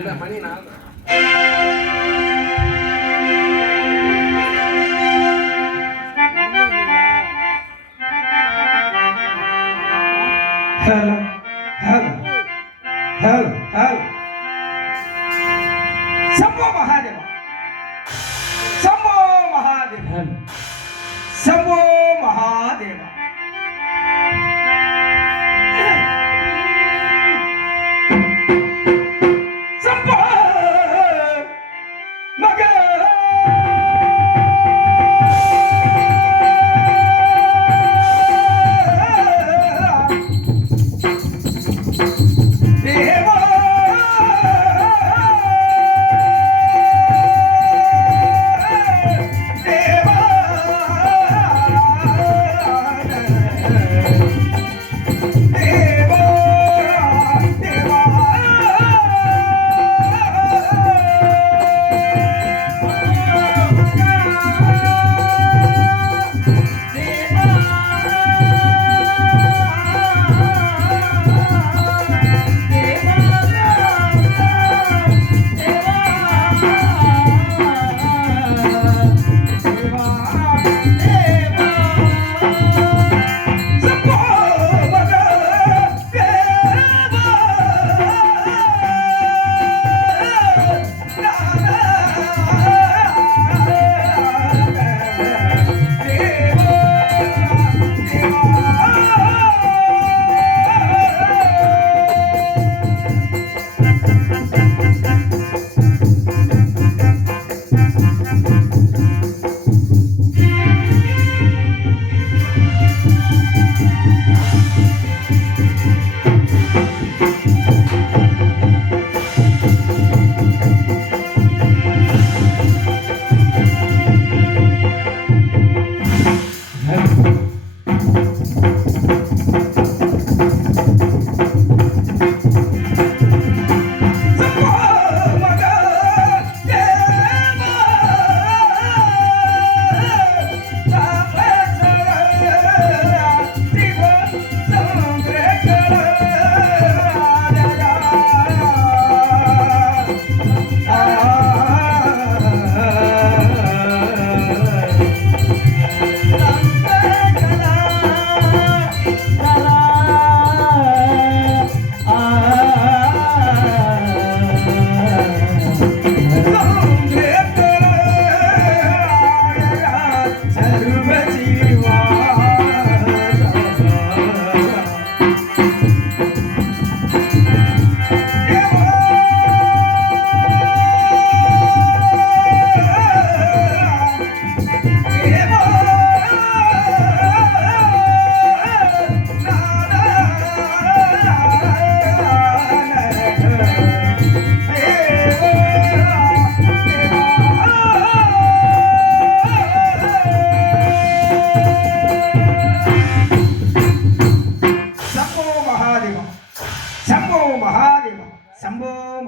மணி நான் Hello, hello, hello, hello. Sambho Mahadeva. Sambho Mahadeva. Sambho Mahadeva. Sambho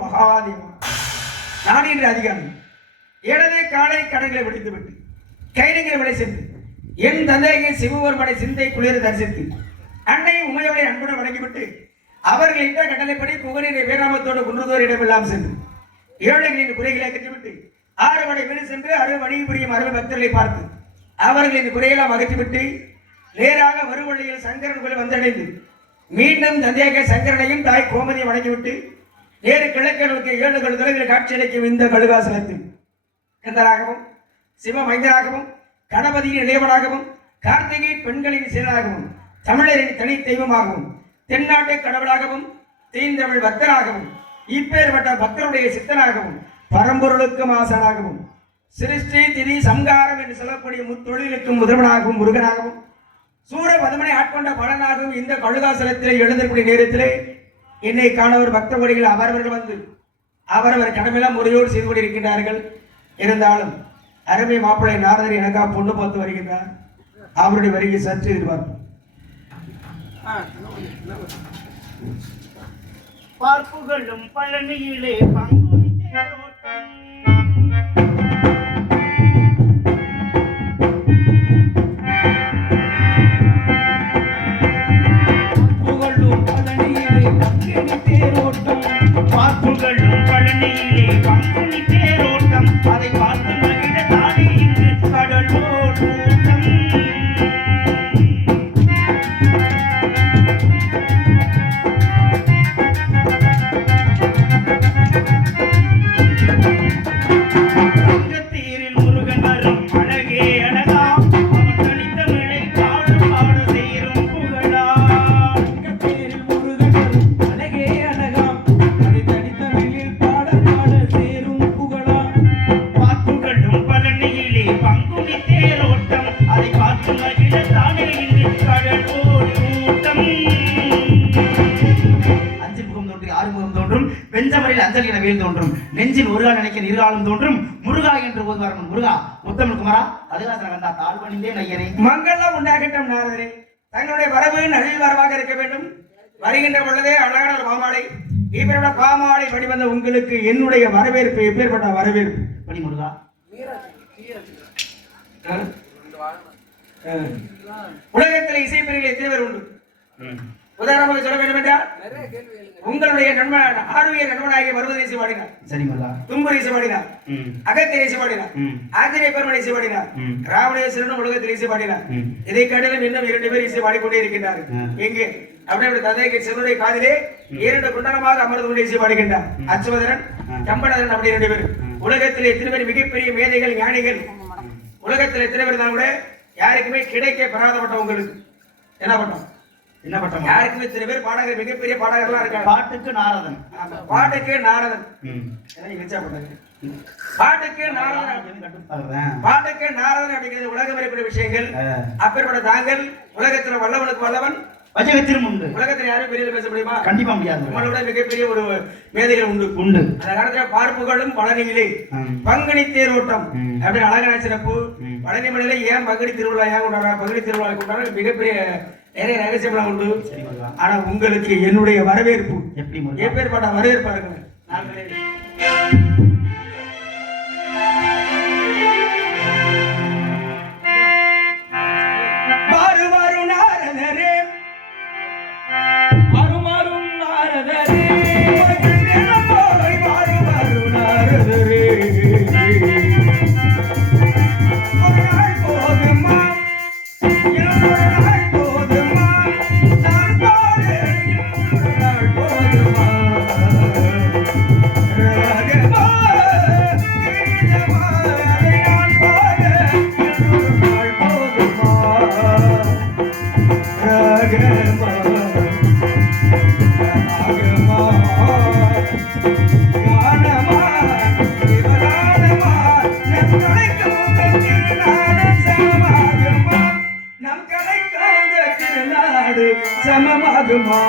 Mahadeva. நான் இன்று அதிகாரி எனது காலை கடன்களை முடித்துவிட்டு கைநகர் விலை சென்று என் தந்தையை சிவபெருமனை சிந்தை குளிர தரிசித்து அன்னை உமையோட அன்புடன் வணங்கிவிட்டு அவர்கள் இட்ட கட்டளைப்படி புகழினை வேறாமத்தோடு குன்றுதோர் இடமெல்லாம் சென்று ஏழைகளின் குறைகளை கட்டிவிட்டு 6 மணி வீடு சென்று அறுவணி புரியும் அறுவை பக்தர்களை பார்த்து அவர்களின் குறையெல்லாம் அகற்றிவிட்டு நேராக வருவழியில் சங்கரன் கோயில் வந்தடைந்து மீண்டும் தந்தையாக சங்கரனையும் தாய் கோமதியை வணங்கிவிட்டு நேரு கிழக்கு நோக்கி 7 கழு தொலைவில் காட்சியளிக்கும் இந்த கழுகாசலத்தில் கந்தராகவும் சிவமைந்தராகவும் கணபதியின் இளையவனாகவும் கார்த்திகை பெண்களின் செயலாகவும் தமிழரின் தனி தெய்வமாகவும் தென்னாட்டு கடவுளாகவும் தீந்தமிழ் பக்தராகவும் இப்பேற்பட்ட பக்தருடைய சித்தனாகவும் பரம்பொருளுக்கும் ஆசானாகவும் சிருஷ்டி திதி சம்காரம் என்று சொல்லக்கூடிய முத்தொழிலுக்கும் முதல்வனாகவும் முருகனாகவும் சூர பதமனை ஆட்கொண்ட பலனாகவும் இந்த கழுகாசலத்திலே எழுந்திருக்கூடிய நேரத்திலே என்னை காணவர் பக்த கொடிகள் அவரவர்கள் வந்து அவரவர் கடமையெல்லாம் முறையோடு செய்து கொண்டிருக்கின்றார்கள். இருந்தாலும் அருமை மாப்பிள்ளை நாரதர் எனக்காக பொண்ணு பார்த்து வருகின்றார். அவருடைய வருகை சற்று எதிர்பார்ப்போம். பார்ப்புகளும் பழனியிலே பார்ப்புகளும் பழனி வேல் தோன்றும் நெஞ்சில் ஒரு கால் நினைக்க நிர்காலம் தோன்றும் முருகா என்று ஓதுவார்கள் முருகா முத்தமிழ் குமாரா அதிகாசன கண்டா தாழ் பணிந்தே நையரே மங்களம் உண்டாகட்டும் நாரதரே. தங்களுடைய வரவு நல் வரவாக இருக்க வேண்டும். வருகின்ற பொழுதே அழகான ஒரு பாமாலை இப்பேற்பட்ட பாமாலை வடிவந்த உங்களுக்கு என்னுடைய வரவேற்பு எப்பேற்பட்ட வரவேற்பு பணி முருகா. உலகத்தில் இசைப்பிரிவில் எத்தனை பேர் உண்டு? உதாரணமாக சொல்ல வேண்டும் என்றால் உங்களுடைய நண்பன் ஆர்வியர் நண்பனாகிய மருமத இசை பாடினார். சரி முருகா. தும்புர் இசை பாடினார். அகத்தியர் இசை பாடினார். ஆஞ்சநேய பெருமாள் இசை பாடினார். ராவணேஸ்வரன் உலகத்தில் இசை பாடினார். இதை காட்டிலும் இன்னும் 2 பேர் இசை பாடிக்கொண்டே இருக்கின்றார்கள். எங்கே? அப்படியே தந்தைக்கு சிவனுடைய காதிலே 2 குண்டலமாக அமர்ந்து கொண்டு இசை பாடுகின்றார். அச்சுவதரன் கம்பனதரன் அப்படி 2 பேர். உலகத்தில் எத்தனை பேர் மிகப்பெரிய மேதைகள் ஞானிகள் உலகத்தில் எத்தனை பேர் தான் கூட யாருக்குமே கிடைக்க பெறாதப்பட்ட உங்களுக்கு என்ன பட்டம்? என்ன பட்டம்? யாருக்குமே இத்தனை பேர் பாடகர் மிகப்பெரிய பாடகர்களா இருக்காங்க. பாட்டுக்கு நாரதன். பாட்டுக்கு நாரதன். பாட்டுக்கு நாரதன். பாட்டுக்கு நாரதன் அப்படிங்கிறது உலகம் இருக்கக்கூடிய விஷயங்கள். அப்பேற்பட்ட தாங்கள் உலகத்துல வல்லவனுக்கு வல்லவன் வஜகத்திலும் உண்டு. உலகத்துல யாரும் பெரிய பேச முடியுமா? கண்டிப்பா முடியாது. நம்மளோட மிகப்பெரிய ஒரு மேதைகள் உண்டு. அந்த காலத்துல பார்ப்புகளும் பழனியிலே பங்குனி தேரோட்டம் அப்படி அழகான சிறப்பு. பழனி மலையில ஏன் பங்குனி திருவிழா ஏன் கொண்டாடுறா? பங்குனி திருவிழா கொண்டாட மிகப்பெரிய நிறைய ரகசியம்லாம் உண்டு. ஆனா உங்களுக்கு என்னுடைய வரவேற்பு எப்படி எப்பேற்பட்ட வரவேற்பா இருக்கு. சமமாகுமா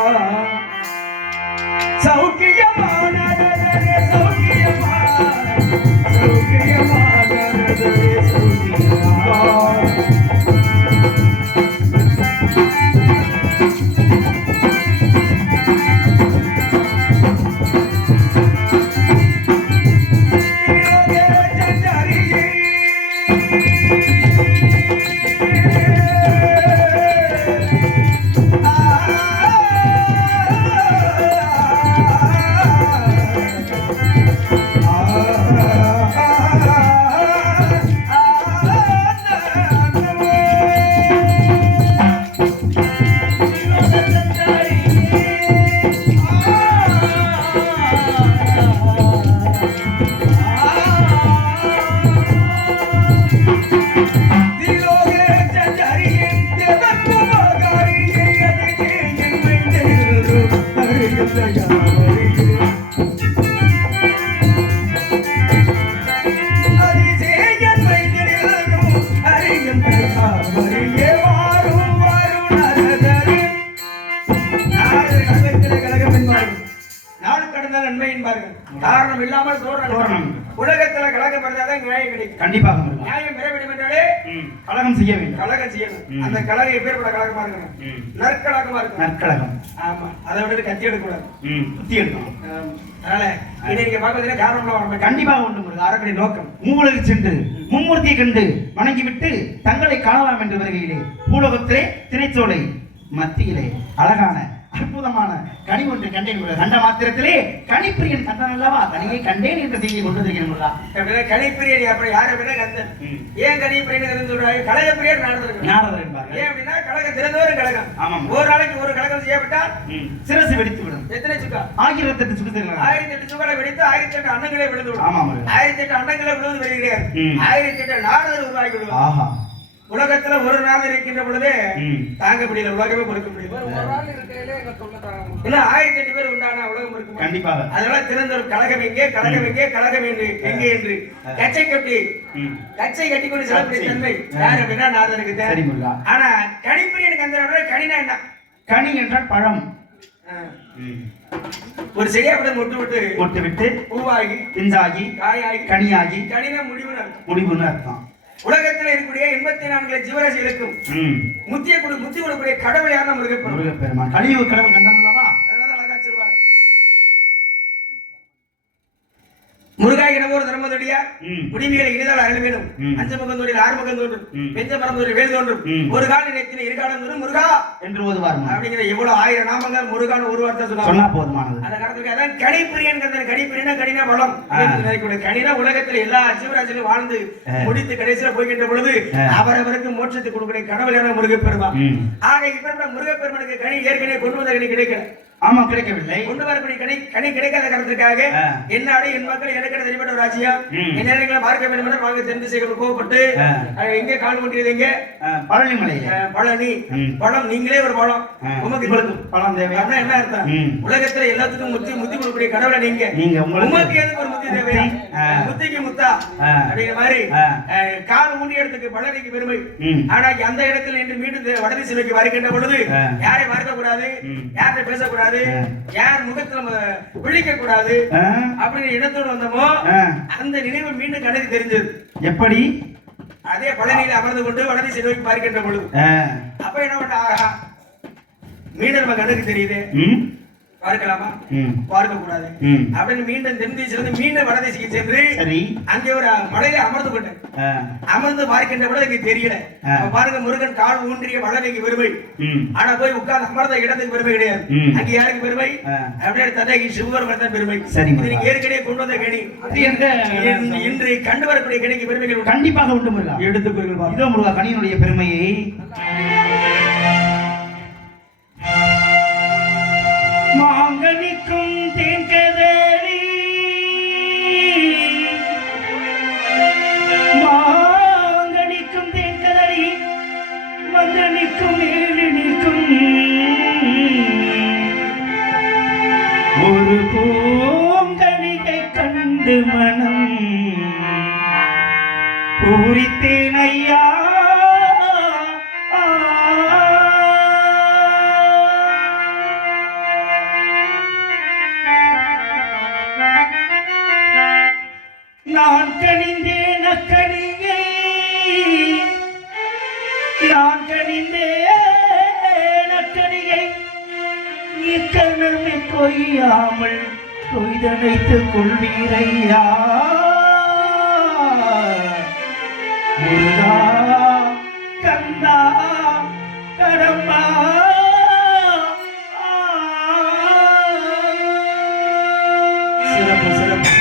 சௌக்கியமான காரணம் இல்லாமல் தோரணம். உலகத்துல கலகம் இருந்தாதான் நியாயம் கிடைக்கும். கண்டிப்பாக நியாயம் பெற வேண்டும் என்றாலே கலகம் செய்ய வேண்டும். கலகம் செய்யணும். அந்த கலகம் எப்பேற்பட்ட கலகமா இருக்கணும்? நற்கலகமா இருக்கணும். நற்கலகம். ஆமா, அதை விட்டு கத்தி எடுக்கக்கூடாது. குத்தி எடுக்கணும். அதனால இதை நீங்க பார்க்கறதுல காரணம்லாம் வரணும். கண்டிப்பாக உண்டு. ஒரு அறக்கடி நோக்கம் மூலருக்கு சென்று மும்மூர்த்தியை கண்டு வணங்கிவிட்டு தங்களை காணலாம் என்று வருகையிலே பூலோகத்திலே திரைச்சோலை மத்தியிலே அழகான அற்புதமான கனி ஒன்று கண்டேன். கண்ட மாத்திரத்திலே கனிப்பிரியன் கண்டான் அல்லவா? கனியை கண்டேன் என்ற செய்தியை கொண்டு வந்திருக்கிறேன். கனிப்பிரியன் அப்ப யாரை விட கந்தன். ஏன் கனிப்பிரியன் சொல்றாங்க? கழகப்பிரியர் நாரதர் என்பார். ஏன் அப்படின்னா கழகம் திறந்தோறும் கழகம். ஆமாம். ஒரு நாளைக்கு ஒரு கழகம் செய்யப்பட்டால் சிரசு வெடித்து விடும். எத்தனை சுக்கா? 1008 சுக்கங்கள். 1008 சுக்களை வெடித்து 1008 அண்டங்களே விழுந்து விடும். ஆமாம். 1008 அண்டங்களே விழுந்து வருகிறார். 1008 நாரதர் உருவாகி விடுவார். ஆஹா. உலகத்துல ஒரு நாள் இருக்கின்ற பொழுது தாங்க முடியல, உலகமே பொறுக்க முடியல. 1008 பேர் உண்டான உலகம் இருக்கும். கண்டிப்பாக. அதனால திறந்த ஒரு கழகம் எங்கே, கழகம் எங்கே, கழகம் எங்கே என்று கச்சை கட்டி கொண்டு செல்லக்கூடிய தன்மை யார் அப்படின்னா நாரதருக்கு தேவை. ஆனா கனிப்பிரியனுக்கு அந்த கனினா என்ன? கனி என்றால் பழம். ம். ஒரு செடியை அப்படியே மொட்டு விட்டு போட்டு விட்டு பூவாகி பிஞ்சாகி காயாகி கனியாகி கனினா முடிவுன்னு அர்த்தம். முடிவுன்னு அர்த்தம். உலகத்தில் இருக்கக்கூடிய 84 ஜீவராசிகளுக்கும் ம். முத்தி கொடுக்கக்கூடிய கடவுள் யாருன்னா முருகப்பெருமான். முருகப்பெருமான் கலியுக கடவுள் கந்தன் அல்லவா? அதனால அழகா சொல்வார், முருகா எனவோர் தர்மதொடியார் ம். குடிமைகளை இனிதால் அருள் வேணும். ம். அஞ்சமுகந்தோடில் ஆறுமுகம் தோன்றும், ம். பெஞ்ச மரந்தோடில் வேல் தோன்றும், ம். ஒரு கால நினைத்தின இருகாலம் தோன்றும் முருகா என்று ஓதுவார் அப்படிங்கிற எவ்வளவு 1000 நாமங்கள் முருகான்னு ஒரு வார்த்தை சொன்னா சொன்னாங்க. போதுமானது. அந்த காலத்துக்கு அதான் கனிப்பிரியன். கனிப்பிரியனா கனினா பலம். ஆ. கனினா உலகத்துல எல்லா ஜீவராசிகளும் வாழ்ந்து முடித்து கடைசியில போய்கின்ற பொழுது அவரவருக்கு மோட்சத்தை கொடுக்கிற கடவுள் என முருகப்பெருமான். ம். ஆக இப்ப முருகப்பெருமானுக்கு கனி ஏற்கனவே கொண்டு வந்த கனி கிடைக்கல. ஆமா, கிடைக்கவில்லை. கொண்டு வரக்கூடிய கனி கிடைக்காத காரணத்துக்காக என்னாடு என் மக்கள் எனக்கு தெரிவிட்ட ஒரு ராஜ்யம் என்ன பார்க்க வேண்டும் என வாங்க தெரிந்து செய்ய கோவப்பட்டு எங்க கால் கொண்டியது எங்க பழனிமலை பழனி பழம். நீங்களே ஒரு பழம், உமக்கு பழம் தேவை. என்ன அர்த்தம்? உலகத்துல எல்லாத்துக்கும் முத்தி கொடுக்கக்கூடிய கடவுளை நீங்க உமக்கு எதுக்கு ஒரு முத்தி தேவை? முத்திக்கு முத்தா அப்படிங்கிற மாதிரி கால் ஊண்டிய இடத்துக்கு பழனிக்கு பெருமை. ஆனா அந்த இடத்துல இன்று மீண்டும் வடதி சிலைக்கு வருகின்ற பொழுது யாரை பார்க்க கூடாது, யார்கிட்ட பேசக்கூடாது, யார் முகத்துல விழிக்க கூடாது அப்படின்னு இடத்தோடு வந்தோமோ அந்த நினைவு மீண்டும் கணக்கு தெரிஞ்சது. எப்படி? அதே பழனியில அமர்ந்து கொண்டு வடதி சிலுவைக்கு பார்க்கின்ற பொழுது அப்ப என்ன பண்ண, ஆஹா மீண்டும் நம்ம கணக்கு தெரியுது, பார்க்கலாமா பார்க்க கூடாது அப்படின்னு மீண்டும் தென்திசிலிருந்து மீண்டும் வடதிசைக்கு சென்று அங்கே ஒரு மலையில அமர்ந்து கொண்டேன். அமர்ந்து பார்க்கின்ற கூட எனக்கு தெரியல. பாருங்க, முருகன் கால் ஊன்றிய வடனைக்கு பெருமை. ஆனா போய் உட்கார்ந்து அமர்ந்த இடத்துக்கு பெருமை கிடையாது. அங்க யாருக்கு பெருமை? அப்படியே தந்தைக்கு சிவபெருமான் தான் பெருமை. நீங்க ஏற்கனவே கொண்டு வந்த கணி இன்று கண்டு வரக்கூடிய கணிக்கு பெருமைகள் கண்டிப்பாக உண்டு முருகா. எடுத்துக்கொள்ளுங்கள். இதோ முருகா கனியினுடைய பெருமையை மாங்கனிக்கும் தேன்கதறி மாங்கனிக்கும் தேன்கதறி மங்கனிக்கும் ஏழினிக்கும் ஒரு பூங்கனிகை கண்டு மனம் பூரித்தேன் ஐயா. நான் கனிந்தேன் அக்கனியை, நான் கனிந்தேன் அக்கனியை இக்கணமே கொய்யாமல் கொய்தனைத்துக் கொள்வீரையா. முருகா கந்தா கடம்பா சிறப்பு சிறப்பு.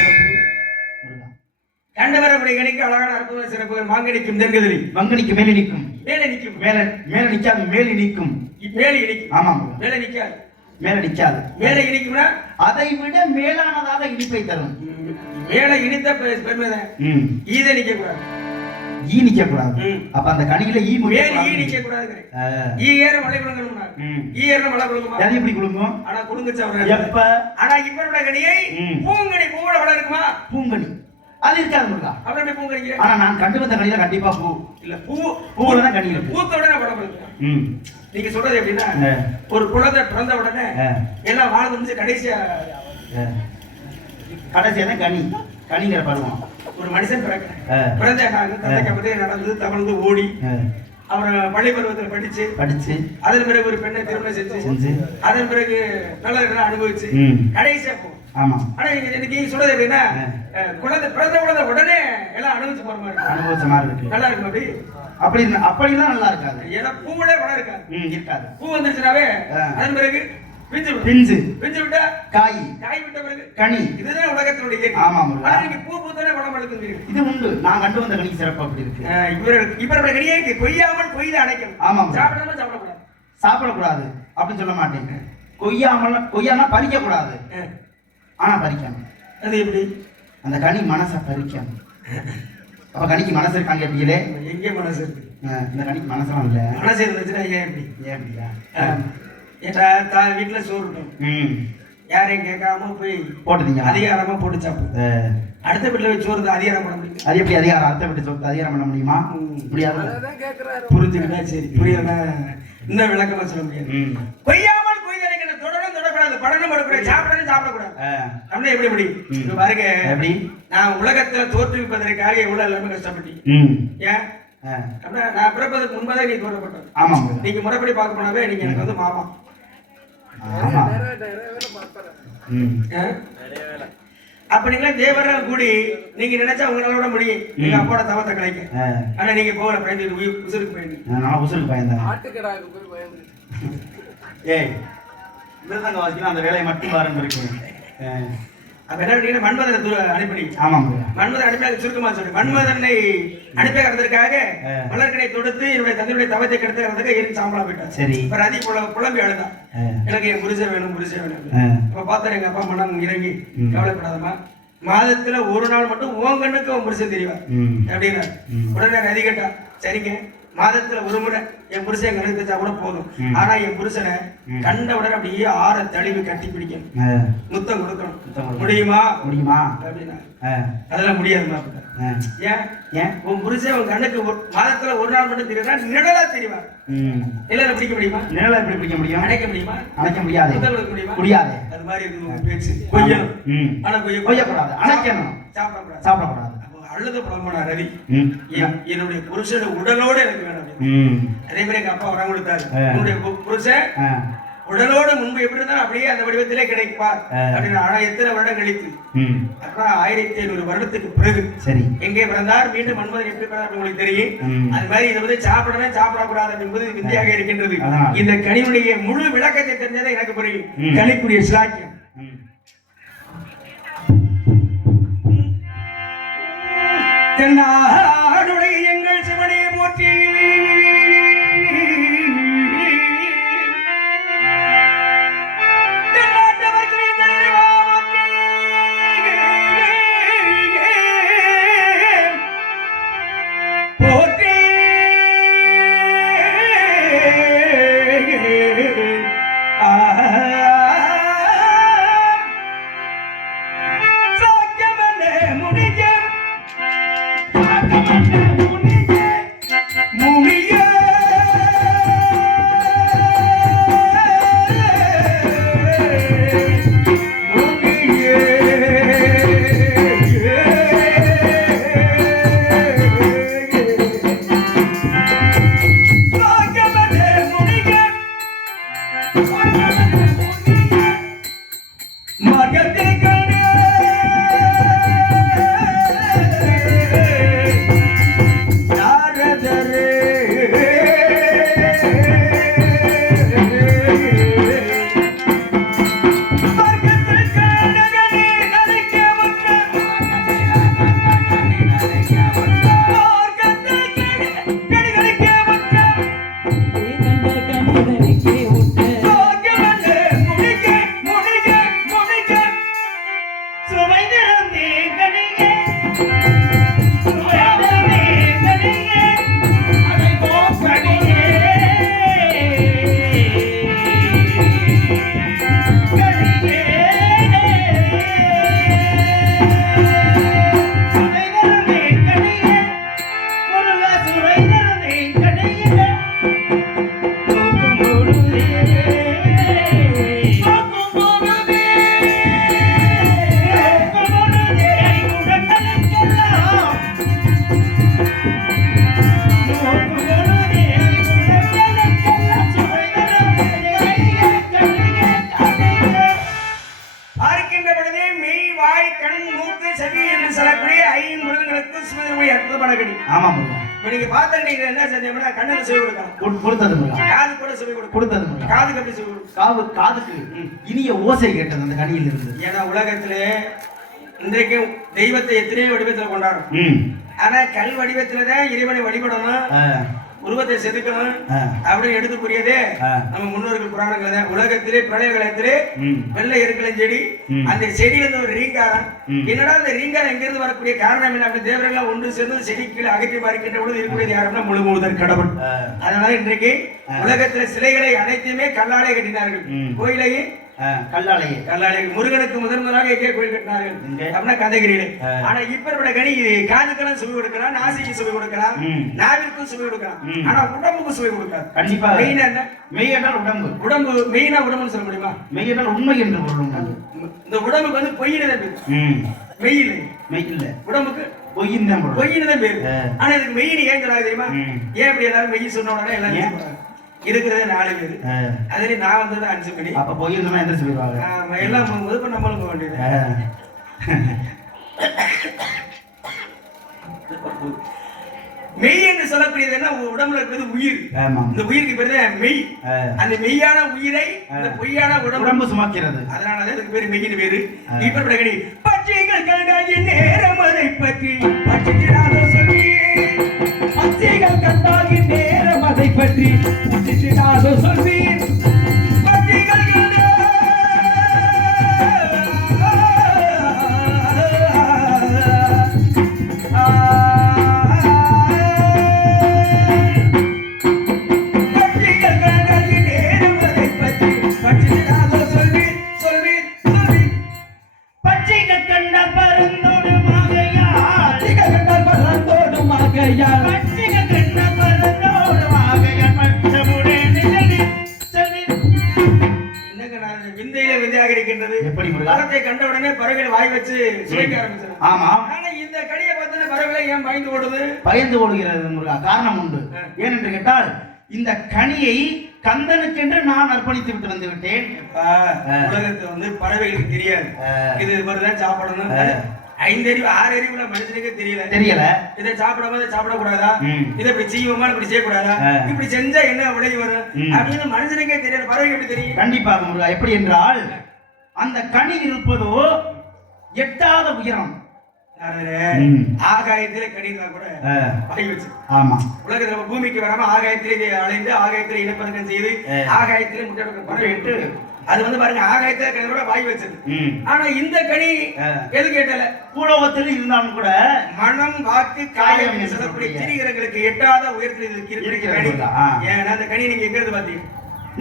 கண்டு வரக்கூடிய கணிக்கு அழகான அற்புதமான சிறப்புகள். மாங்கனிக்கும் தென்கதிரி மங்கனிக்கு மேலே நிற்கும், மேலே நிற்கும், மேல நிக்காது, மேலே நிற்கும். மேலே இனிக்கும். ஆமாம், மேலே நிக்காது, மேல நிக்காது. மேலே இனிக்கும்னா அதை விட மேலானதாக இனிப்பை தரும். மேலே இனித்த பெருமைதான். ஈத நிக்க கூடாது, ஈ நிக்க கூடாது. அப்ப அந்த கனியில ஈ மேல் ஈ நிக்க கூடாது. ஈ ஏற மலை குலுங்கணும்னா ஈ ஏற மலை குலுங்குமா? அது எப்படி குலுங்கும்? ஆனா குலுங்குச்சு அவரு எப்ப? ஆனா இப்ப உள்ள கனியை பூங்கனி பூவோட வள இருக்குமா? பூங்கனி அது இருக்காது முருகா. அப்புறம் எப்படி பூங்கனிங்க? ஆனா நான் கண்டு வந்த கனியில கண்டிப்பா பூ இல்ல. பூவுல தான் கனி இருக்கு. பூத்த உடனே படம் இருக்கு. நீங்க சொல்றது எப்படின்னா, ஒரு குழந்தை பிறந்த உடனே எல்லாம் வாழ்ந்து வந்து கடைசியா தான் கனி, கனிங்கிற பருவம். ஒரு மனுஷன் பிறந்த தந்தைக்கு நடந்து தவழ்ந்து ஓடி அவர் பள்ளி பருவத்தில் படிச்சு அதன் பிறகு ஒரு பெண்ணை திருமணம் செஞ்சு அதன் பிறகு நல்ல அனுபவிச்சு கடைசியா போகும். ஆமா. ஆனா இன்னைக்கு சொல்றது எப்படின்னா, குழந்தை பிறந்த குழந்தை உடனே எல்லாம் அனுபவிச்ச மாதிரி இருக்கு. நல்லா இருக்கும். அப்படிலாம் நல்லா இருக்காது. ஏன்னா பூவிலே படம் இருக்காது. இருக்காது. பூ வந்துருச்சுனாவே அதன் பிறகு பிஞ்சு விட்டா காய் விட்ட பிறகு கனி. இதுதான் உலகத்தினுடைய இயற்கை. ஆமா. பூ பூத்தோட படம் எடுத்து இது உண்டு. நான் கண்டு வந்த கனி சிறப்பு அப்படி இருக்கு. இவருடைய கனியை கொய்யாமல் கொய்து அடைக்கணும். ஆமா. சாப்பிடக்கூடாது, சாப்பிடக்கூடாது அப்படின்னு சொல்ல மாட்டேங்க. கொய்யானா பறிக்க கூடாது, ஆனா பறிக்கணும். அது எப்படி? அந்த கனி மனசை பறிக்கணும். அப்ப கனிக்கு மனசு இருக்காங்க எப்படியே? எங்கே மனசு இருக்கு? இந்த கனிக்கு மனசெல்லாம் இல்ல. மனசு இருந்துச்சுன்னா ஏன் எப்படி? ஏன் அப்படியா? வீட்டுல சோறு யாரையும் கேட்காம போய் போட்டுதீங்க, அதிகாரமா போட்டு சாப்பிடு. அடுத்த வீட்டுல போய் சோறு அதிகாரம் பண்ண முடியும். அது எப்படி அதிகாரம்? அடுத்த வீட்டு சோறு அதிகாரம் பண்ண முடியுமா? முடியாது. புரிஞ்சுக்கிட்டா சரி, புரியலன்னா இன்னும் விளக்கமா சொல்ல முடியாது. கொய்யாமல் கொய்தலைக்கிற தொடரும் தொடப்பட படணும் படக்கூடாது, சாப்பிடணும் சாப்பிடக்கூடாது. நம்மளே எப்படி முடியும்? ம். இப்ப பாருங்க, எப்படி? நான் உலகத்துல தோற்றுவிப்பதற்காக எவ்வளவு எல்லாமே கஷ்டப்பட்டேன். ஏன் அப்படின்னா நான் பிறப்பதற்கு முன்பதே நீ தோற்றப்பட்டது. ஆமா நீங்க முறைப்படி பார்க்க போனாவே நீங்க எனக்கு வந்து மாமா. ஆமா அப்ப நீங்களே தேவரெல்லாம் கூடி நீங்க நினைச்சா உங்களால முடியும் எங்க அப்பாவோட தவத்தை கிடைக்க. ஆனா நீங்க போகல, பயந்துட்டு உசுருக்கு போயிட்டு. நான் உசுருக்கு பயந்தேன். ஏய் மிருதங்க வாசிக்கலாம், அந்த வேலையை மட்டும் பாருங்க இருக்கு. அப்ப என்ன பண்ணீங்கன்னா மன்மதனை அனுப்பி. ஆமாங்க. மன்மதன் அனுப்பி சுருக்கமா சொல்லு. மன்மதனை அனுப்பி கடந்ததற்காக மலர்கடை தொடுத்து என்னுடைய தந்தையுடைய தவத்தை கெடுத்துறதுக்கு எரிஞ்சு சாம்பலா போயிட்டான். சரி. இப்ப ரதி புலம்பி அழுதான், எனக்கு என் புருஷன் வேணும் புருஷன் வேணும். இப்ப பார்த்தா எங்க அப்பா மனம் இறங்கி, கவலைப்படாதமா, மாதத்துல ஒரு நாள் மட்டும் உன் கண்ணுக்கு உன் புருஷன் தெரிவார் அப்படின்னா. உடனே ரதி கேட்டா, சரிங்க மாதத்துல ஒரு முறை என் புருஷன் என் கணக்கு தெரிஞ்சா கூட போதும், ஆனா என் புருஷனை கண்ட உடனே அப்படியே ஆற தழுவி கட்டி பிடிக்கணும், முத்தம் கொடுக்கணும், முடியுமா முடியுமா அப்படின்னா. அதெல்லாம் முடியாதுமா. ஏன் ஏன் உன் புருஷன் உன் கண்ணுக்கு மாதத்துல ஒரு நாள் மட்டும் தெரியுதா, நிழலா தெரிவார். நிழலை பிடிக்க முடியுமா? நிழலை எப்படி பிடிக்க முடியும்? அணைக்க முடியுமா? அணைக்க முடியாது. முத்தம் கொடுக்க முடியுமா? முடியாது. அது மாதிரி இருக்கு பேச்சு. கொஞ்சம் ஆனா கொஞ்சம் கொய்யக்கூடாது, அணைக்கணும், சாப்பிடக்கூடாது, சாப்பிடக்கூடாது. அழுத புலம்பனா ரவி, என்னுடைய புருஷன் உடலோடு எனக்கு வேணும். அதே மாதிரி எங்க அப்பா வரம் கொடுத்தாரு, என்னுடைய புருஷன் உடலோடு முன்பு எப்படி இருந்தாலும் அப்படியே அந்த வடிவத்திலே கிடைப்பார் அப்படின்னு. ஆனா எத்தனை வருடம் கழித்து, அப்புறம் 1500 வருடத்துக்கு பிறகு சரி எங்கே பிறந்தார், மீண்டும் மன்மதன் எப்படி பிறந்தார் உங்களுக்கு தெரியும். அது மாதிரி இதை வந்து சாப்பிடணும் சாப்பிடக்கூடாது என்பது வித்தியாக இருக்கின்றது. இந்த கனிவுடைய முழு விளக்கத்தை தெரிஞ்சதை எனக்கு புரியும். கனிக்குரிய சிலாக்கியம். தென்னாடுடைய எங்கள் சிவனை போற்றி, காதுக்கு இனிய ஓசை கேட்டது அந்த கனியில் இருந்து. ஏன்னா உலகத்திலே இன்றைக்கு தெய்வத்தை எத்தனையோ வடிவத்துல கொண்டாடும். ஆனா கல் வடிவத்துலதான் இறைவனை வழிபடணும், உருவத்தை செதுக்கணும் அப்படின்னு எடுத்து புரியதே நம்ம முன்னோர்கள் புராணங்கள. உலகத்திலே பிரளய காலத்திலே வெள்ளை இருக்கலம் செடி, அந்த செடியில இருந்து ஒரு ரீங்காரம். என்னடா அந்த ரீங்காரம் எங்கிருந்து வரக்கூடிய காரணம் என்ன அப்படின்னு தேவரெல்லாம் ஒன்று சேர்ந்து செடி கீழே அகற்றி பார்க்கின்ற பொழுது இருக்கக்கூடியது யாருன்னா முழு முழுதற் கடவுள். அதனால இன்றைக்கு உலகத்துல சிலைகளை அனைத்துமே கல்லாலே கட்டினார்கள், கோயிலையும் கல்லாலையே முருகனுக்கு முதன்முதலாக எங்கே கோயில் கட்டினார்கள் அப்படின்னா கந்தகிரியிலே. ஆனா இப்ப இருக்கிற கனி காதுக்கெல்லாம் சுவை கொடுக்கலாம், நாசிக்கு சுவை கொடுக்கலாம், நாவிற்கும் சுவை கொடுக்கலாம், ஆனா உடம்புக்கு சுவை கொடுக்காது. கண்டிப்பா மெயின் என்ன? மெய் என்றால் உடம்பு. உடம்பு மெயினா உடம்புன்னு சொல்ல முடியுமா? மெய் என்றால் உண்மை என்று பொருள். இந்த உடம்புக்கு வந்து பொய்யினதான் பேரு. மெய் இல்லை, மெய் இல்ல. உடம்புக்கு பொய்யினதான் பேரு. ஆனா இதுக்கு மெயின் ஏன் சொல்லாது தெரியுமா? ஏன் இப்படி எல்லாரும் மெய் சொன்ன உடனே எல்லாரும் இருக்கிறதே 4 பேரு, அதுல நான் வந்தது 5 மணி. அப்ப பொய்யிருந்தா எந்த சொல்லுவாங்க? எல்லாம் போகும்போது இப்ப நம்மளும் போக வேண்டியது. மெய் என்று சொல்லக்கூடியது என்ன? உடம்புல இருக்கிறது உயிர். இந்த உயிருக்கு பேரு மெய். அந்த மெய்யான உயிரை இந்த பொய்யான உடம்பு சுமக்கிறது. அதனாலதான் இதுக்கு பேரு மெய்யின் பேரு. இப்ப கடி பச்சைகள் கண்டாகி நேரம் அதை பற்றி பச்சிடாதோ சொல்லி, பச்சைகள் கண்டாகி நேரம் அதை பற்றி பச்சிடாதோ சொல்லி, பச்சைகள் கண்ட உடனே பறவைகள் வாய் வச்சு சுவைக்க ஆரம்பிச்சது. ஆமா. ஆனா இந்த கடியை பார்த்தா பறவைகள் ஏன் பயந்து ஓடுது? பயந்து ஓடுகிறது முருகா, காரணம் உண்டு. ஏனென்று கேட்டால் இந்த கனியை கந்தனுக்கென்று நான் அர்ப்பணித்து விட்டு வந்து விட்டேன். உலகத்தை வந்து பறவைகளுக்கு தெரியாது இது மாதிரிதான் சாப்பிடணும். 5 அறிவு 6 அறிவுல மனுஷனுக்கு தெரியல. இதை சாப்பிடாம சாப்பிடக்கூடாதா, இதை இப்படி செய்வோமா, இப்படி செய்யக்கூடாதா, இப்படி செஞ்சா என்ன விளைவு வரும் அப்படின்னு மனுஷனுக்கே தெரியல. பறவை எப்படி தெரியும்? கண்டிப்பாக முருகா. எப்படி என்றால் அந்த கனி இருப்பதோ எட்டாத உயரம். ஆகாயத்திலே கனி இருந்தா கூட வாய் வச்சு. ஆமா. உலகத்துல பூமிக்கு வராம ஆகாயத்திலே அலைந்து ஆகாயத்திலே இனப்பெருக்கம் செய்து ஆகாயத்திலே முட்டை பறவை விட்டு அது வந்து பாருங்க ஆகாயத்திலே கனி கூட வாய் வச்சது. ஆனா இந்த கனி எது கேட்டல பூலோகத்தில் இருந்தாலும் கூட மனம் வாக்கு காயம் சொல்லக்கூடிய திரிகரங்களுக்கு எட்டாத உயரத்தில் இருக்கிற கனி. ஏன்னா அந்த கனி நீங்க எங்க இருந்து பாத்தீங்க?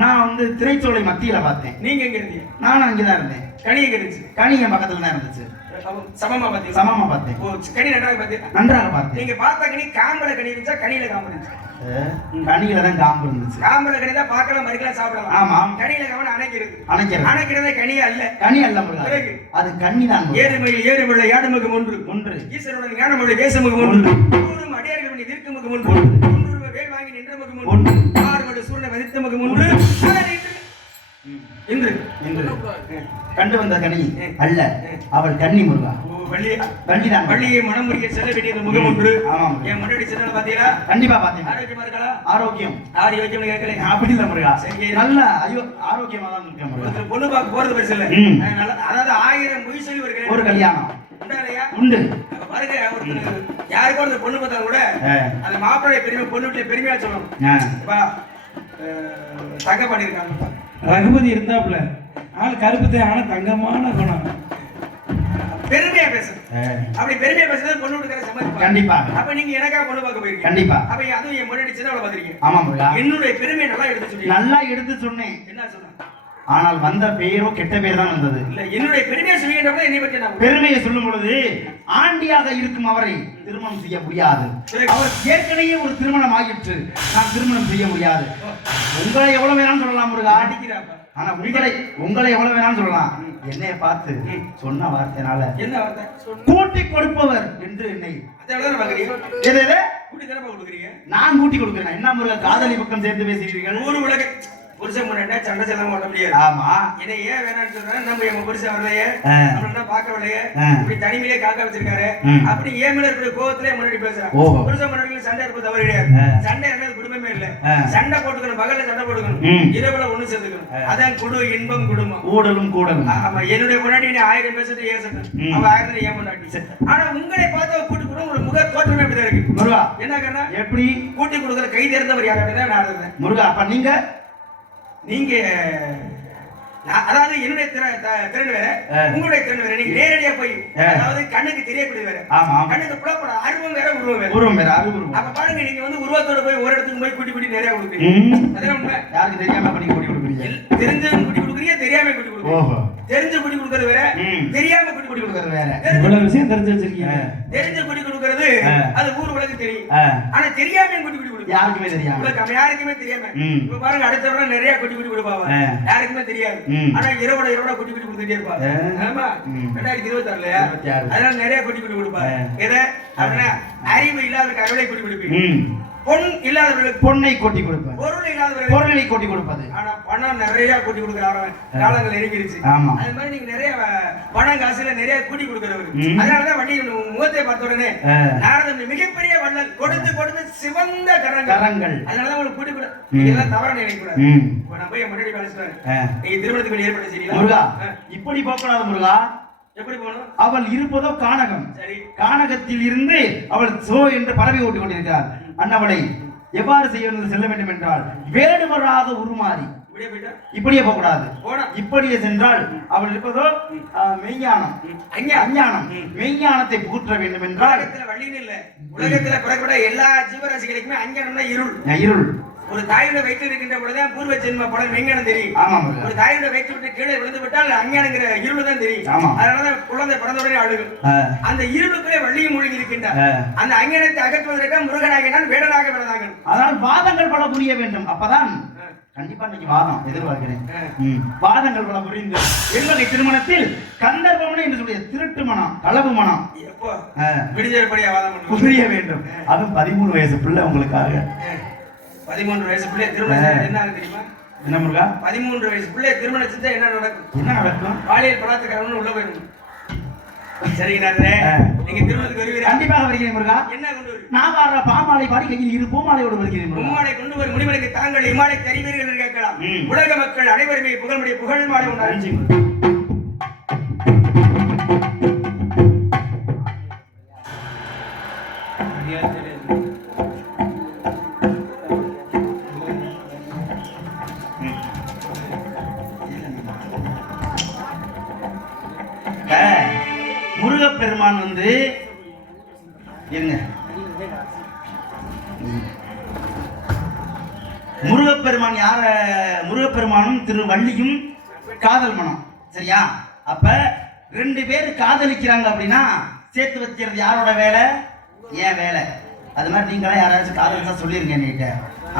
நான் வந்து திரைச்சோலை மத்தியில பார்த்தேன். நீங்க எங்க இருந்தீங்க? நானும் அங்கதான் இருந்தேன். கனி எங்க இருந்துச்சு? கனி என் பக்கத்துல தான் இருந்துச்சு. சமமா பார்த்தீங்க? சமமா பார்த்தேன். ஓ, கனி நன்றாக பார்த்தீங்க? நன்றாக பார்த்தேன். நீங்க பார்த்த கனி காம்பல கனி இருந்துச்சா கனியில காம்பு இருந்துச்சு? கனியில தான் காம்பு இருந்துச்சு. காம்பல கனி தான் பார்க்கலாம், மறிக்கலாம், சாப்பிடலாம். ஆமா. கனியில காம்பு அணைக்கிறது கனி அல்ல. கனி அல்ல முருகா, அது கன்னி தான். ஏறுமையில் ஏறுமுள்ள யாடுமுகம் ஒன்று ஈஸ்வரனுடைய ஞானமுடைய தேசமுகம் ஒன்று ஊரும் அடியார்களுடைய தீர்க்கமுகம் ஒன்று வேல் வாங்கி நின்ற முகம் ஒன்று ஆறுமடு சூரியனை வதித்த முகம் ஒன்று இன்று கண்டு வந்த கனி அல்ல, அவள் கன்னி முருகா. வள்ளியை மனம் முடிக்க செல்ல வேண்டிய முகம் ஒன்று. என் முன்னாடி செல்ல பாத்தீங்களா? கண்டிப்பா பாத்தீங்க. ஆரோக்கியமா இருக்கா? ஆரோக்கியம் ஆரோக்கியம் கேட்கல. அப்படி இல்ல முருகா, நல்ல ஆரோக்கியமா தான் இருக்க முருகா. பொண்ணு பார்க்க போறது பெருசு இல்ல. அதாவது 1000 பொய் சொல்லி ஒரு கல்யாணம் உண்டு பாருங்க. யாருக்கும் அந்த பொண்ணு பார்த்தா கூட அந்த மாப்பிள்ளை பெருமை பொண்ணு வீட்டுல பெருமையா சொல்லணும். தங்க பண்ணிருக்காங்க. ரகுபதி இருந்தாப்புல ஆள் கருப்பு, ஆனா தங்கமான குணம். பெருமையா பேசு. அப்படி பெருமையா பேசுறது பொண்ணு வீட்டுக்கார சம்மதிப்பாங்க. கண்டிப்பா. அப்ப நீங்க எனக்கா பொண்ணு பார்க்க போயிருக்கீங்க. கண்டிப்பா. அப்ப அதுவும் என் முன்னாடி சின்னவள பாத்திருக்கீங்க. ஆமா. என்னுடைய பெருமையை நல்லா எடுத்து சொன்னீங்க. நல்லா எடுத்து சொன்னேன். என்ன சொன்னேன்? ஆனால் வந்த பெயரோ கெட்ட பெயர் தான் வந்தது. இல்ல, என்னுடைய பெருமையை சொல்லுகின்றப்ப என்னை பற்றி நான் பெருமையை சொல்லும் பொழுது ஆண்டியாக இருக்கும் அவரை திருமணம் செய்ய முடியாது. அவர் ஏற்கனவே ஒரு திருமணம் ஆகிற்று, நான் திருமணம் செய்ய முடியாது. உங்களை எவ்வளவு வேணாலும் சொல்லலாம் முருகா, ஆனா உங்களை எவ்வளவு வேணாலும் சொல்லலாம். என்னைய பார்த்து சொன்ன வார்த்தைனால என்ன வார்த்தை? கூட்டி கொடுப்பவர் என்று என்னை நான் கூட்டி கொடுக்கிறேன். என்ன முருகா, காதலி பக்கம் சேர்த்து பேசுகிறீர்கள்? ஊரு உலக புருஷன் முன்னாடி சண்டை செல்லாம ஓட்ட முடியாது. ஆமா. என்ன ஏன் வேணாம்னு சொல்றேன்? நம்ம எங்க புருஷன் வரலையே, நம்ம பார்க்கவில்லையே, இப்படி தனிமையிலே காக்க வச்சிருக்காரு, அப்படி ஏன் மேல இருக்கிற கோவத்திலே முன்னாடி பேசுறேன். புருஷன் முன்னாடி சண்டை இருப்பது தவறு கிடையாது. சண்டை இருந்தது குடும்பமே இல்ல. சண்டை போட்டுக்கணும், பகல்ல சண்டை போட்டுக்கணும், இரவுல ஒண்ணு சேர்த்துக்கணும். அதான் குடு இன்பம் குடும்பம் ஊடலும் கூடலும். ஆமா. என்னுடைய முன்னாடி நீ 1000 பேசுறது ஏசணும், அவ 1000 ஏன் முன்னாடி. ஆனா உங்களை பார்த்து கூட்டி கூட ஒரு முக தோற்றமே அப்படிதான் இருக்கு முருகா. என்ன காரணம்? எப்படி கூட்டி கொடுக்குற கை தேர்ந்தவர் யார் அப்படின்னா நான் இருந்தேன் முருகா. அப்ப நீங்க அதாவது என்னுடைய திறன் வேற, உங்களுடைய திறன் வேற. நீங்க நேரடியா போய் அதாவது கண்ணுக்கு தெரியக்கூடிய வேற, கண்ணுக்கு புலப்பட அருவம் வேற, உருவம் வேற. அப்ப பாருங்க, நீங்க வந்து உருவத்தோட போய் ஒரு இடத்துக்கு போய் கூட்டி நிறைய கொடுக்குறீங்க. அதெல்லாம் உண்மை. யாருக்கு தெரியாம பண்ணி கூட்டி கொடுக்குறீங்க? தெரிஞ்சவங்க கூட்டி கொடுக்குறீங்க, தெரியாம தெரியாம குட்டி கொடுக்குறது. ஓஹோ. தெரிஞ்ச குட்டி கொடுக்கறது வேற, தெரியாம குட்டி குட்டி கொடுக்கறது கொடுக்கறது வேற. இவ்வளவு விஷயம் தெரிஞ்சு வச்சிருக்கீங்க. தெரிஞ்ச குட்டி கொடுக்கறது அது ஊர் உலகம் தெரியும். ஆ. ஆனா தெரியாம குட்டி குட்டி கொடுக்கும். யாருக்குமே தெரியாம. உலகம் யாருக்குமே தெரியாம. இப்ப பாருங்க அடுத்த தடவை நிறைய குட்டி குட்டி கொடுப்பாங்க. யாருக்குமே தெரியாது. ஆனா இரவோட குட்டி குட்டி கொடுத்துட்டே இருப்பாங்க. ஆமா. 2026ல அதனால நிறைய குட்டி குட்டி கொடுப்பாங்க. எதை அப்படின்னா அறிவு இல்லாதவருக்கு அறுவடை குட்டி கொடுப்பீங்க. பொன் இல்லாதவர்களுக்கு பொன்னை கொட்டி கொடுப்பது, பொருள் இல்லாதவர்களுக்கு பொருளை கொட்டி கொடுப்பது. ஆனா பணம் நிறைய கூட்டி கொடுக்குற காலங்கள் நெருங்கிருச்சு. ஆமா. அது மாதிரி நீங்க நிறைய பணம் காசுல நிறைய கூட்டி கொடுக்கிறவர். அதனாலதான் வண்டி முகத்தை பார்த்த உடனே நாரதன் மிகப்பெரிய வள்ளல், கொடுத்து கொடுத்து சிவந்த கரங்கள். அதனாலதான் உங்களுக்கு கூட்டி கொடு. இதெல்லாம் தவற நினைக்க கூடாது. இப்ப நான் போய் முன்னாடி பேசுறேன். நீங்க திருமணத்துக்கு ஏற்பட்ட சரியில்லை முருகா, இப்படி போகக்கூடாது முருகா. எப்படி போகணும்? அவள் இருப்பதோ கானகம். சரி. கானகத்தில் இருந்து அவள் சோ என்று பறவை ஓட்டிக் கொண்டிருக்கிறாள். அண்ணவளை எவ்வாறு செல்ல வேண்டும் என்றால் வேடுவராக உருமாறி இப்படியே போக கூடாது. இப்படியே சென்றால் அவள் இருப்பதோ மெய்ஞானம், அஞ்ஞானம். மெய்ஞானத்தை புகுற்ற வேண்டும் என்றால் உலகத்துல பிறக்கூட எல்லா ஜீவராசிகளுக்குமே அஞ்ஞானம்னா இருள். இருள். ஒரு தாயோட வயிற்றில் இருக்கின்ற பொழுதுதான் பூர்வ ஜென்ம பலன் மெய்ஞானம் தெரியும். ஒரு தாயோட வயிற்று விட்டு கீழே விழுந்து விட்டால் அஞ்ஞானங்கிற இருள் தான் தெரியும். அதனாலதான் குழந்தை பிறந்த உடனே அழுகும். அந்த இருளுக்குள்ளே வள்ளியும் மூழ்கி இருக்கின்றார். அந்த அஞ்ஞானத்தை அகற்றுவதற்காக முருகனாகினான் வேடனாக பிறந்தாங்க. அதனால் வாதங்கள் பல புரிய வேண்டும். அப்பதான் கண்டிப்பா இன்னைக்கு வாதம் எதிர்பார்க்கிறேன். வாதங்கள் பல புரிந்து எங்களுடைய திருமணத்தில் கந்தர்வமனை என்று சொல்லிய திருட்டு மனம், களவு மனம் எப்போ விடுதலைப்படியா வாதம் புரிய வேண்டும். அதுவும் 13 வயசு பிள்ளை உங்களுக்காக. 13 வயசு பிள்ளை திருமணம் என்ன தெரியுமா? என்ன முருகா? 13 வயசு பிள்ளை திருமணம் செஞ்சா என்ன நடக்கும்? என்ன நடக்கும்? பாலியல் பலாத்காரம்னு உள்ள போயிடும். சரிங்க, நீங்க திருமணத்துக்கு வருவீங்க? கண்டிப்பாக வருகிறேன் முருகா. என்ன கொண்டு வருவீங்க? நான் வர்ற பாமாலை பாடி கையில் இரு பூமாலையோடு வருகிறேன். பூமாலை கொண்டு வரும் முடிவெடுக்க தாங்கள் இம்மாலை தருவீர்கள் என்று கேட்கலாம். உலக மக்கள் அனைவருமே புகழ்முடைய புகழ் மாலை உண்டாச்சு. முருகப்பெருமான் வந்து இருங்க, முருகப்பெருமான் யார? முருகப்பெருமானும் திரு வள்ளியும் காதல் மனம். சரியா? அப்ப 2 பேர் காதலிக்கிறாங்க அப்படின்னா சேர்த்து வைக்கிறது யாரோட வேலை? ஏன் வேலை. அது மாதிரி நீங்களா யாராச்சும் காதலிச்சா சொல்லிருங்க என்கிட்ட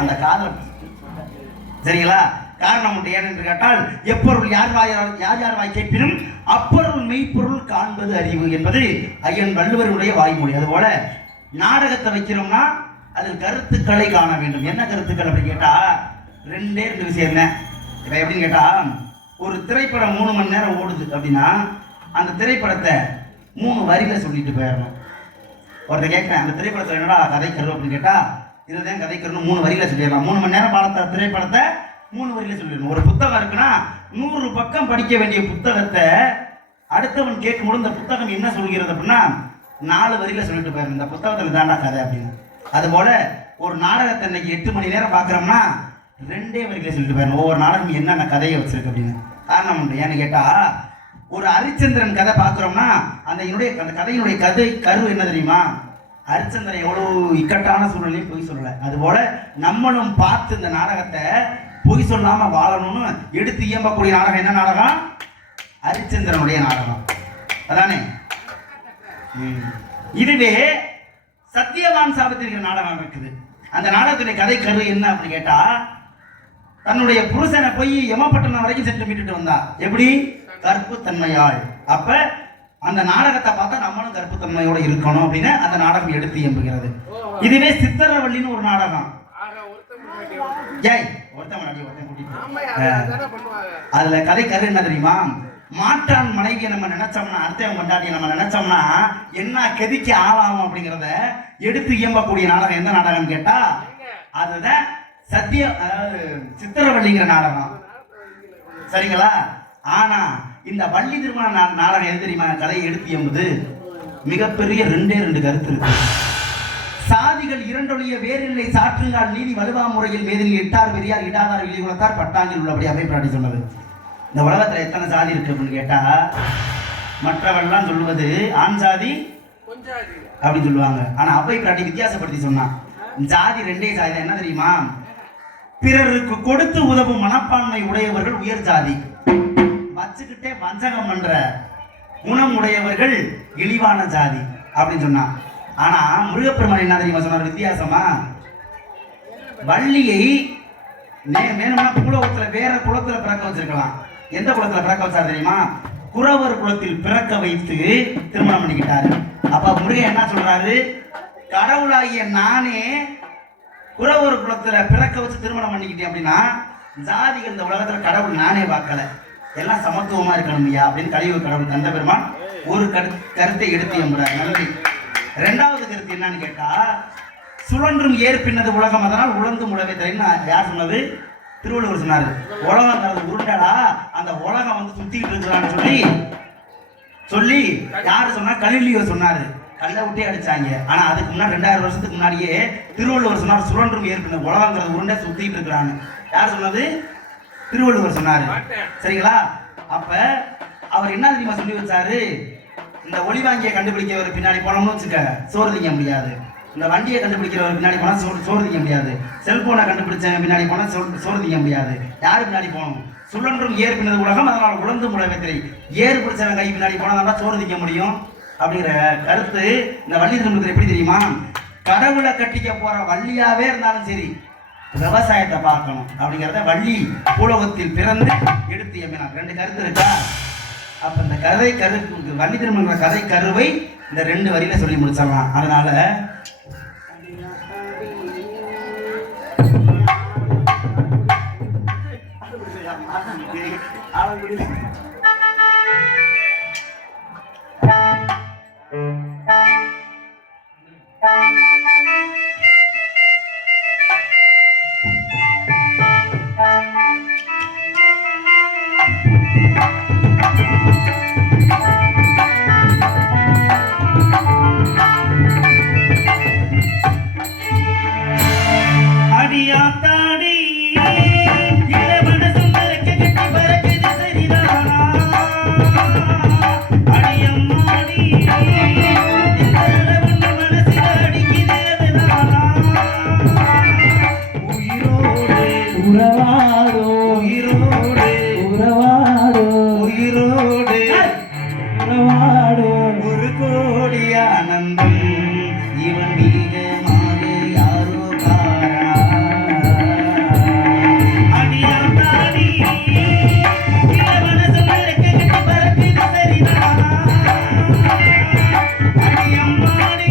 அந்த காதல். சரிங்களா? காரணம் உண்டு. ஏனென்று கேட்டால் எப்பொருள் யார் வாய் கேட்பினும் அப்பொருள் மெய்ப்பொருள் காண்பது அறிவு என்பது ஐயன் வள்ளுவருடைய வாய்மொழி. அதுபோல நாடகத்தை வைக்கிறோம்னா அதில் கருத்துக்களை காண வேண்டும். என்ன கருத்துக்கள் அப்படின்னு கேட்டா 2 விஷயம். என்ன இப்ப எப்படின்னு கேட்டா, ஒரு திரைப்படம் 3 மணி நேரம் ஓடுது அப்படின்னா அந்த திரைப்படத்தை 3 வரியில சொல்லிட்டு போயிடணும். ஒருத்தர் கேட்கிறேன், அந்த திரைப்படத்தில் என்னடா கதை கரு அப்படின்னு கேட்டா, இதுதான் கதை கருன்னு 3 வரியில சொல்லிடலாம். 3 மணி நேரம் பார்த்த திரைப்படத்தை 3 வரியில சொல்லிடணும். ஒரு புத்தகம் இருக்குன்னா 100 பக்கம் படிக்க வேண்டிய புத்தகத்தை அடுத்தவன் கேட்கும்போது இந்த புத்தகம் என்ன சொல்கிறது அப்படின்னா 4 வரியில சொல்லிட்டு போயிடணும். இந்த புத்தகத்தில் தாண்டா கதை அப்படின்னு. அதுபோல ஒரு நாடகத்தை இன்னைக்கு 8 மணி நேரம் பார்க்குறோம்னா 2 வரியில சொல்லிட்டு போயிடணும். ஒவ்வொரு நாடகம் என்னென்ன கதையை வச்சிருக்கு அப்படின்னு. காரணம் உண்டு. ஏன்னு கேட்டா, ஒரு ஹரிச்சந்திரன் கதை பார்க்குறோம்னா அந்த கதையினுடைய கதை கரு என்ன தெரியுமா? ஹரிச்சந்திரன் எவ்வளவு இக்கட்டான சூழ்நிலையும் பொய் சொல்லலை. அதுபோல நம்மளும் பார்த்து இந்த நாடகத்தை பொய் சொல்லாம வாழணும்னு எடுத்து இயம்பக்கூடிய நாடகம் என்ன நாடகம்? ஹரிச்சந்திரனுடைய நாடகம். அதானே? இதுவே சத்தியவான் சாபத்திற்கு நாடகம் இருக்குது. அந்த நாடகத்துடைய கதை கரு என்ன அப்படின்னு கேட்டா, தன்னுடைய புருஷனை போய் யமப்பட்டணம் வரைக்கும் சென்று மீட்டுட்டு வந்தா. எப்படி? கற்புத்தன்மையாள். அப்ப அந்த நாடகத்தை பார்த்தா நம்மளும் கற்புத்தன்மையோட இருக்கணும் அப்படின்னு அந்த நாடகம் எடுத்து இயம்புகிறது. இதுவே சித்தரவள்ளின்னு ஒரு நாடகம். அதுல கதை கரு என்ன தெரியுமா? மாற்றான் மனைவியை நம்ம நினைச்சோம்னா, அடுத்தவன் கொண்டாடிய நம்ம நினைச்சோம்னா என்ன கதிக்கு ஆளாகும் அப்படிங்கிறத எடுத்து இயம்பக்கூடிய நாடகம் எந்த நாடகம் கேட்டா அதுதான் அதாவது சித்திரவள்ளிங்கிற நாடகம். சரிங்களா? ஆனா இந்த வள்ளி திருமண நாடகம் எது தெரியுமா? கதையை எடுத்து இயம்புது மிகப்பெரிய 2 கருத்து இருக்கு. சாதிகள் 2 வேறில்லை சாற்றுங்கால் நீதி வலுவா முறையில் வேதில் இட்டார் பெரியார் இடாதார் வெளி குலத்தார் பட்டாங்கில் உள்ளபடி அமைப்பிராட்டி சொன்னது. இந்த உலகத்துல எத்தனை சாதி இருக்கு அப்படின்னு கேட்டா, மற்றவெல்லாம் சொல்லுவது ஆண் சாதி அப்படின்னு சொல்லுவாங்க. ஆனா அவை பிராட்டி வித்தியாசப்படுத்தி சொன்னான். ஜாதி 2 சாதி. என்ன தெரியுமா? பிறருக்கு கொடுத்து உதவும் மனப்பான்மை உடையவர்கள் உயர் ஜாதி. வச்சுக்கிட்டே வஞ்சகம் பண்ற குணம் உடையவர்கள் இழிவான ஜாதி அப்படின்னு சொன்னான். ஆனா முருகப்பெருமான் என்ன தெரியுமா சொன்னார் வித்தியாசமா? வள்ளியை வேணும்னா பூலோகத்துல வேற குலத்துல பிறக்க வச்சிருக்கலாம். எந்த குலத்துல பிறக்க வச்சா தெரியுமா? குறவர் குலத்தில் பிறக்க வைத்து திருமணம் பண்ணிக்கிட்டாரு. அப்ப முருகன் என்ன சொல்றாரு? கடவுளாகிய நானே குறவர் குலத்துல பிறக்க வச்சு திருமணம் பண்ணிக்கிட்டேன் அப்படின்னா ஜாதிகள் இந்த உலகத்துல கடவுள் நானே பார்க்கல, எல்லாம் சமத்துவமா இருக்கணும் ஐயா அப்படின்னு கலியுக கடவுள் கந்த பெருமான் ஒரு கருத்தை எடுத்து எம்புறாரு. நல்லது. ரெண்டாவது கருத்து என்னன்னு கேட்டா, சுழன்றும் ஏற்பின்னது உலகம் அதனால் உழந்து முழவே தெரியும். யார் சொன்னது? திருவள்ளுவர் சொன்னாரு. உலகங்கிறது உருண்டடா, அந்த உலகம் வந்து சுத்திக்கிட்டு இருக்கிறான்னு சொல்லி யாரு சொன்னா? கலிலியோ சொன்னாரு. கல்லை விட்டே அடிச்சாங்க. ஆனா அதுக்கு முன்னாடி 2000 வருஷத்துக்கு முன்னாடியே திருவள்ளுவர் சொன்னார் சுழன்றும் ஏற்பினது உலகங்கிறது உருண்டை சுத்திட்டு இருக்கிறான்னு. யார் சொன்னது? திருவள்ளுவர் சொன்னாரு. சரிங்களா? அப்ப அவர் என்ன தெரியுமா சொல்லி வச்சாரு? இந்த ஒளிவாங்கியை கண்டுபிடிக்கிறவர் பின்னாடி போனோம்னு வச்சுக்க சோறு திங்க முடியாது. இந்த வண்டியை கண்டுபிடிக்கிறவர் பின்னாடி போனா சோறு திங்க முடியாது. செல்போனை கண்டுபிடிச்ச பின்னாடி போனா சோறு திங்க முடியாது. யாரு பின்னாடி போகணும்? சுழன்றும் ஏர் பின்னது உலகம் அதனால் உழந்து முழவே தெரியும். ஏர் பிடிச்சவன் கை பின்னாடி போனா சோறு திங்க முடியும் அப்படிங்கிற கருத்து இந்த வள்ளி திருமணத்தில் எப்படி தெரியுமா? கடவுளை கட்டிக்க போற வள்ளியாவே இருந்தாலும் சரி விவசாயத்தை பார்க்கணும் அப்படிங்கிறத வள்ளி பூலோகத்தில் பிறந்து எடுத்து எம்மினார். 2 கருத்து இருக்கா? அப்ப இந்த வள்ளி திருமண கதை கருவை இந்த 2 வரியில சொல்லி முடிச்சிடலாம். அதனால ஒரு கோடி ஆனந்தம் இவன் மீகமாக யாரோ அடியாத்தாடி மனசு பறக்குது சரிதானா அடியம்மாடி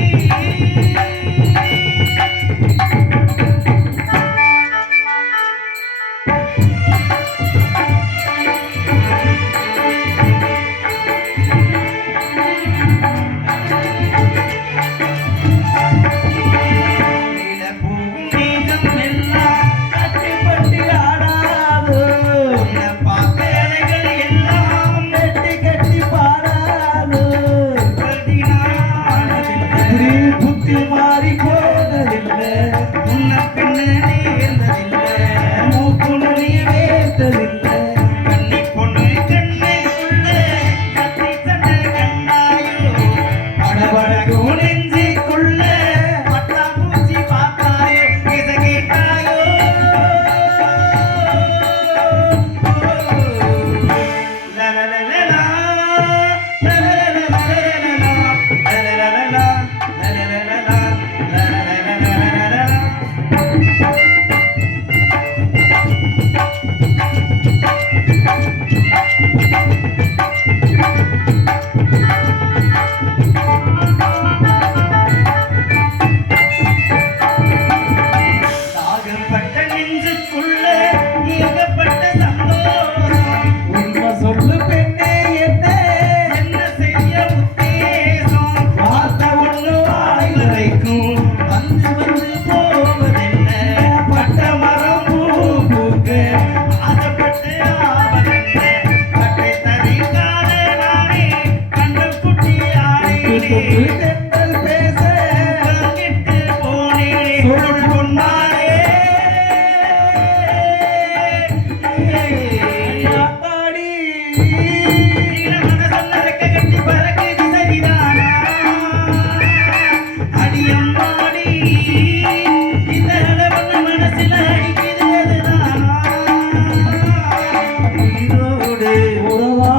உறவா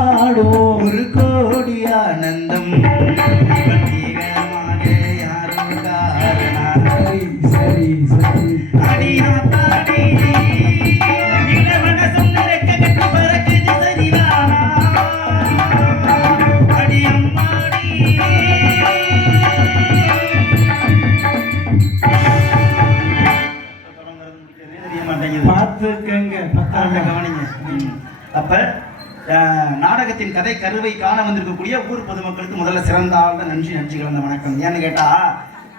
அப்ப நாடகத்தின் கதை கருவை காண வந்திருக்கக்கூடிய ஊர் பொதுமக்களுக்கு முதல்ல சிறந்த ஆழ்ந்த நன்றி கலந்த வணக்கம். ஏன்னு கேட்டா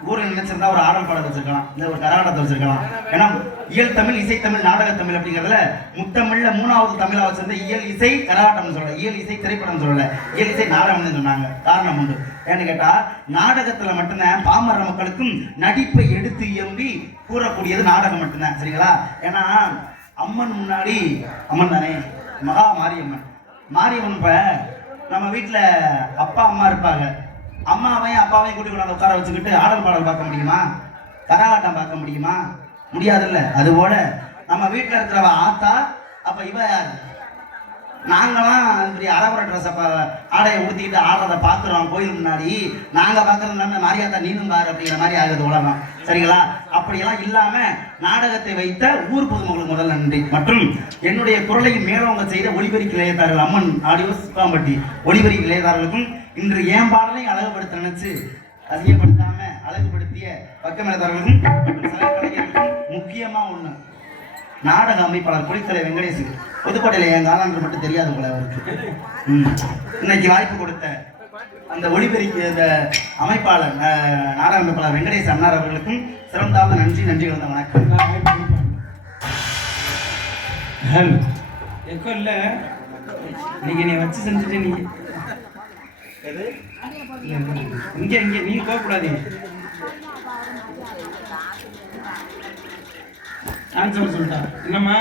ஊரில் நினைச்சிருந்தா ஒரு ஆடல் பாடல் வச்சிருக்கலாம், இல்லை ஒரு கரகாட்டத்தை வச்சிருக்கலாம். ஏன்னா இயல் தமிழ், இசைத்தமிழ், நாடகத்தமிழ் அப்படிங்கிறதுல முத்தமிழ்ல 3வது தமிழா வச்சிருந்த இயல் இசை கரகாட்டம் சொல்லல, இயல் இசை திரைப்படம் சொல்லல, இயல் இசை நாடகம்னு சொன்னாங்க. காரணம் உண்டு. ஏன்னு கேட்டா நாடகத்துல மட்டும்தான் பாமர மக்களுக்கும் நடிப்பை எடுத்து இயம்பி கூறக்கூடியது நாடகம் மட்டும்தான். சரிங்களா? ஏன்னா அம்மன் முன்னாடி அம்மன் தானே, மகா மாரியம்மன். மாரியம்மன் இப்ப நம்ம வீட்டுல அப்பா அம்மா இருப்பாங்க, அம்மாவையும் அப்பாவையும் கூட்டி கொண்டாந்து உட்கார வச்சுக்கிட்டு ஆடல் பாடல் பார்க்க முடியுமா? கரகாட்டம் பார்க்க முடியுமா? முடியாதுல்ல. அதுபோல நம்ம வீட்டில் இருக்கிறவ ஆத்தா, அப்ப இவ யாரு? நாங்களாம் இப்படி அரவர ட்ரெஸ் ஆடையை ஊற்றிக்கிட்டு ஆடுறதை பார்க்குறோம் கோயில் முன்னாடி. நாங்கள் பார்க்கறது இல்லாமல் மாரியாத்தா நீனும் பாரு அப்படிங்கிற மாதிரி ஆகுது உலகம். சரிங்களா? அப்படியெல்லாம் இல்லாம நாடகத்தை வைத்த ஊர் பொதுமக்களுக்கு முதல் நன்றி. மற்றும் என்னுடைய குரலை மேலவங்க செய்த ஒளிபெரி கிளையதாரர்கள் அம்மன் ஆடியோஸ் சிப்பாம்பட்டி ஒளிபெரி கிளையதாரர்களுக்கும் இன்று ஏன் பாடலை அழகுபடுத்த நினைச்சு அதிகப்படுத்தாம அழகுபடுத்திய பக்கமேலதாரர்களுக்கும் மற்றும் சில கலைஞர்களுக்கும் முக்கியமா ஒண்ணு, நாடக அமைப்பாளர் குளித்தலை வெங்கடேஷ். புதுக்கோட்டையில என் காலாண்டு மட்டும் தெரியாது போல அவருக்கு. இன்னைக்கு வாய்ப்பு கொடுத்த அந்த ஒளிபெருக்கி அந்த அமைப்பாளர் நாடக அமைப்பாளர் வெங்கடேஷ் அண்ணார் அவர்களுக்கும் சிறந்தாத நன்றி கலந்த வணக்கம். எக்கோ இல்ல, இன்னைக்கு நீ வச்சு செஞ்சுட்டு நீ இங்க நீ போகக்கூடாது. ஆன்சர் சொல்லிட்டா என்னம்மா?